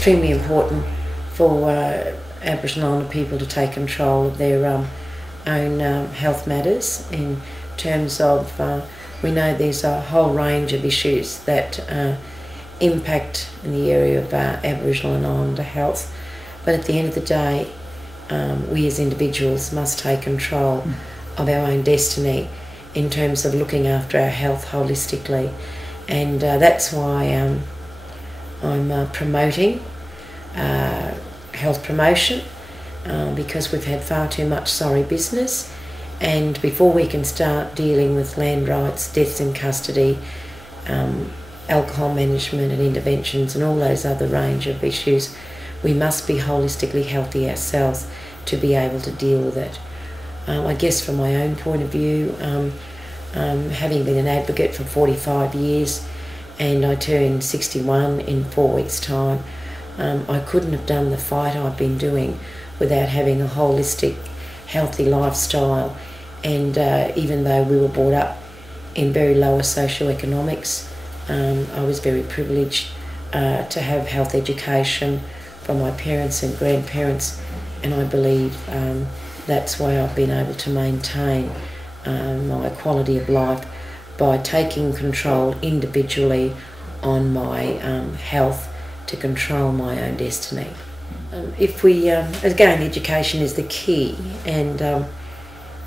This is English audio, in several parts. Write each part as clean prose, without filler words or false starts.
extremely important for Aboriginal Islander people to take control of their own health matters, in terms of we know there's a whole range of issues that impact in the area of Aboriginal and Islander health, but at the end of the day we as individuals must take control of our own destiny in terms of looking after our health holistically, and that's why I'm promoting health promotion, because we've had far too much sorry business, and before we can start dealing with land rights, deaths in custody, alcohol management and interventions and all those other range of issues, we must be holistically healthy ourselves to be able to deal with it. I guess from my own point of view, having been an advocate for 45 years and I turned 61 in 4 weeks' time, I couldn't have done the fight I've been doing without having a holistic, healthy lifestyle. And even though we were brought up in very lower socioeconomics, I was very privileged to have health education from my parents and grandparents, and I believe that's why I've been able to maintain my quality of life by taking control individually on my health to control my own destiny. If we, again, education is the key, and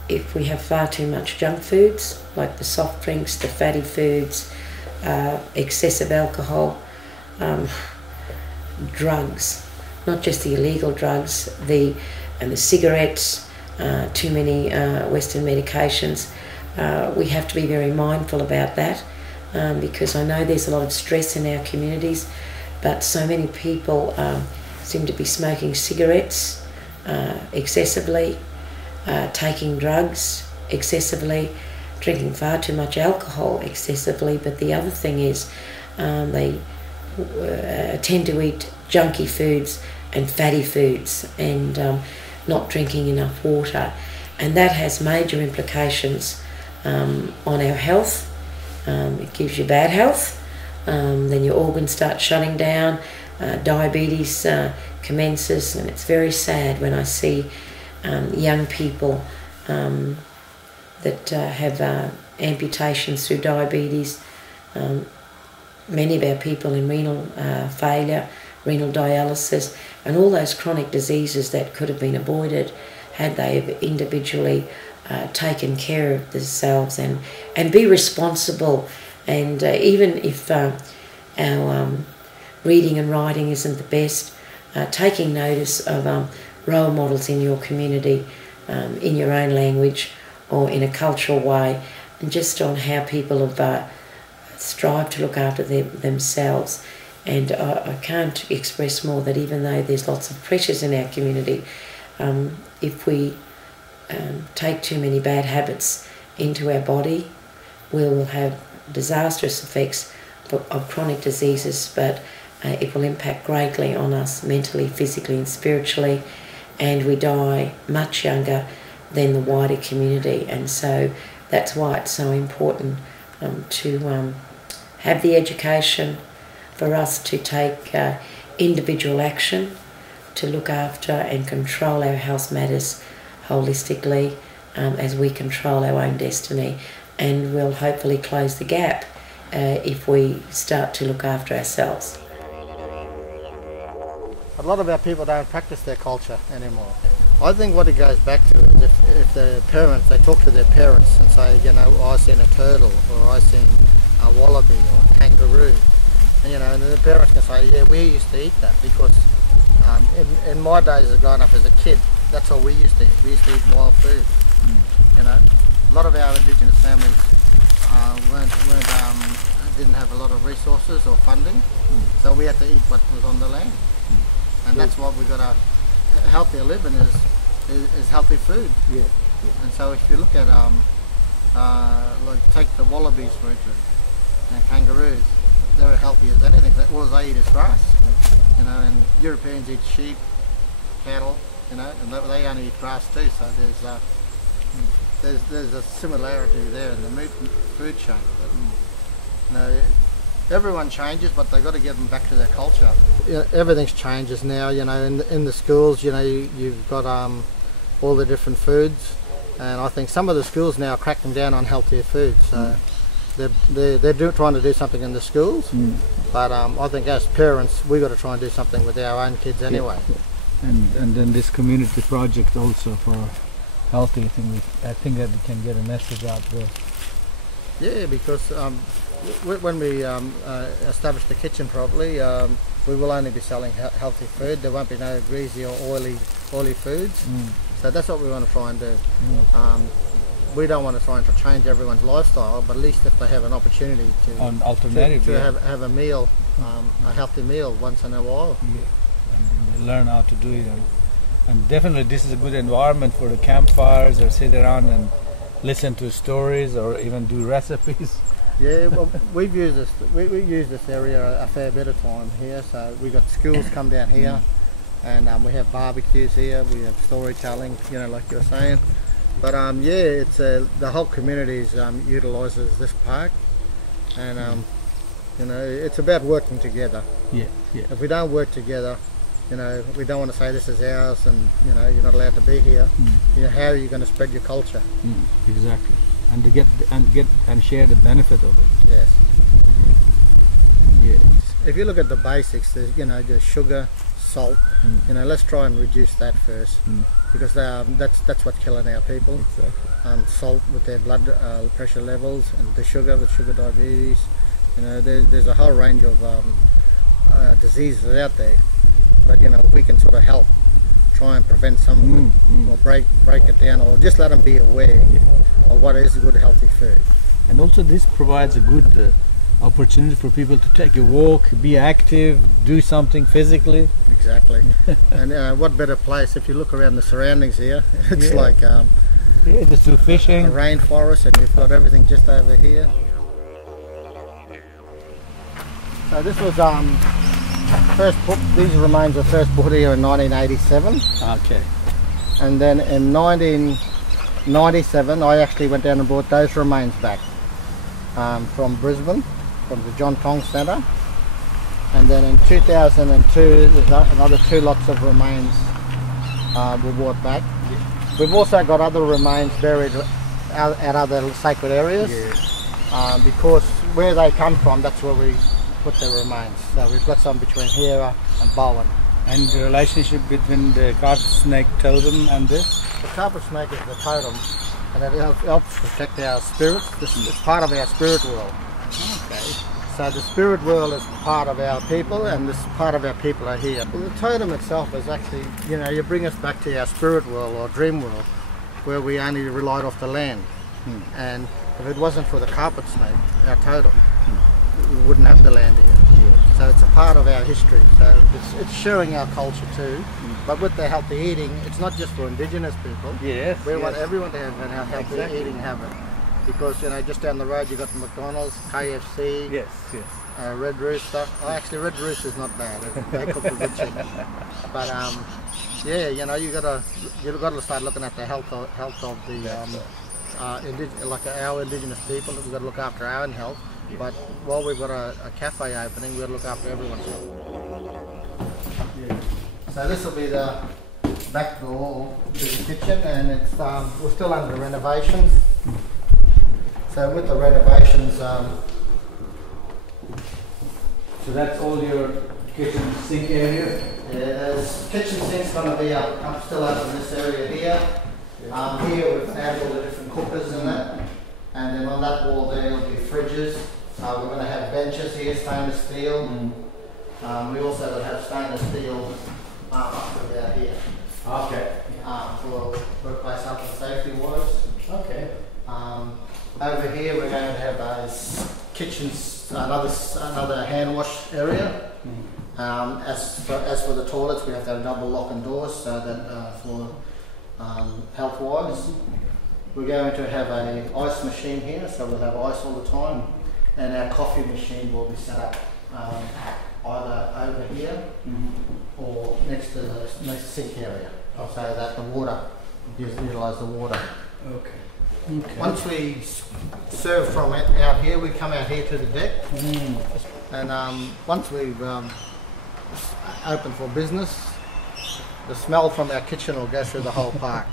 if we have far too much junk foods, like the soft drinks, the fatty foods, excessive alcohol, drugs, not just the illegal drugs, the cigarettes, too many Western medications, we have to be very mindful about that, because I know there's a lot of stress in our communities, but so many people seem to be smoking cigarettes excessively, taking drugs excessively, drinking far too much alcohol excessively. But the other thing is they tend to eat junky foods and fatty foods, and not drinking enough water, and that has major implications on our health. It gives you bad health, then your organs start shutting down, diabetes commences, and it's very sad when I see young people that have amputations through diabetes, many of our people in renal failure, renal dialysis, and all those chronic diseases that could have been avoided had they have individually taken care of themselves and be responsible. And even if our reading and writing isn't the best, taking notice of role models in your community, in your own language or in a cultural way, and just on how people have strived to look after themselves. And I can't express more that even though there's lots of pressures in our community, if we take too many bad habits into our body, we will have disastrous effects of chronic diseases, but it will impact greatly on us mentally, physically and spiritually, and we die much younger than the wider community. And so that's why it's so important to have the education, for us to take individual action to look after and control our health matters holistically, as we control our own destiny, and we'll hopefully close the gap if we start to look after ourselves. A lot of our people don't practice their culture anymore. I think what it goes back to is if the parents, they talk to their parents and say, you know, I seen a turtle, or I seen a wallaby or a kangaroo, and the parents can say, yeah, we used to eat that, because in my days of growing up as a kid, that's all we used to eat. We used to eat wild food. A lot of our Indigenous families didn't have a lot of resources or funding, so we had to eat what was on the land, and that's what we got. A healthier living is healthy food. Yeah. And so if you look at like take the wallabies for instance, and kangaroos, they're healthy as anything. All they eat is grass, and Europeans eat sheep, cattle, and they only eat grass too. So there's a similarity there in the food chain. But, everyone changes, but they've got to get them back to their culture. Everything's changes now, you know, in the schools, you know, you've got all the different foods, and I think some of the schools now are cracking down on healthier food, so they're trying to do something in the schools, but I think as parents we've got to try and do something with our own kids anyway. And then this community project also for healthy eating, I think that we can get a message out there. Yeah, because when we establish the kitchen properly, we will only be selling healthy food. There won't be no greasy or oily foods. So that's what we want to try and do. We don't want to try and change everyone's lifestyle, but at least if they have an opportunity to have a meal, a healthy meal once in a while. Yeah. And learn how to do it. And definitely this is a good environment for the campfires, or sit around and listen to stories, or even do recipes. Yeah, well, we use this area a fair bit of time here. So we got schools come down here, and we have barbecues here. We have storytelling, you know, like you're saying. But yeah, it's the whole community utilises this park, and you know, it's about working together. Yeah. If we don't work together, you know, we don't want to say this is ours, and you know, you're not allowed to be here. You know, how are you going to spread your culture? Exactly. And to get and share the benefit of it. Yes. Yeah. If you look at the basics, there's, you know, there's sugar, salt. You know, let's try and reduce that first, because that's what's killing our people. Exactly. Salt with their blood pressure levels, and the sugar with sugar diabetes. You know, there's a whole range of diseases out there. But you know, if we can sort of help, try and prevent some of it, or break it down, or just let them be aware of what is good healthy food. And also this provides a good opportunity for people to take a walk, be active, do something physically. Exactly. And what better place, if you look around the surroundings here, it's like just do fishing, a rainforest, and you've got everything just over here. So this was these remains were first put here in 1987. Okay. And then in 1997 I actually went down and brought those remains back from Brisbane, from the John Tong Centre. And then in 2002 there's another 2 lots of remains were brought back. We've also got other remains buried at other sacred areas, because where they come from, that's where we put their remains. So we've got some between here and Bowen. And the relationship between the carpet snake totem and this? The carpet snake is the totem, and it helps protect our spirits. It's part of our spirit world. Okay. So the spirit world is part of our people, and this part of our people are here. Well, the totem itself is actually, you know, you bring us back to our spirit world or dream world, where we only relied off the land. And if it wasn't for the carpet snake, our totem, we wouldn't have the land here. So it's a part of our history. So it's showing our culture too. But with the healthy eating, it's not just for Indigenous people. Yes. We want everyone to have a healthy eating habit. Because, you know, just down the road you got the McDonald's, KFC, Red Rooster. Oh, actually Red Rooster's not bad. They cook a good chicken. But yeah, you know, you've got to start looking at the health of the like our Indigenous people. We've got to look after our own health. But while we've got a cafe opening, we've got to look after everyone's health. So this will be the back door to the kitchen, and it's we're still under renovations. So with the renovations, so that's all your kitchen sink area. Yeah, kitchen sink's going to be still up in this area here. Here we've added all the different cookers in that, and then on that wall there will be fridges. We're going to have benches here, stainless steel. We also will have stainless steel up to about here. Okay. For workplace health and safety wise. Okay. Over here we're going to have a kitchen, another hand wash area. As for the toilets, we have to have double lock and doors, so that for health wise. We're going to have an ice machine here, so we'll have ice all the time, and our coffee machine will be set up either over here or next to the sink area, so that the water, utilise the water. Okay. Once we serve from out here, we come out here to the deck, And once we've opened for business, the smell from our kitchen will go through the whole park.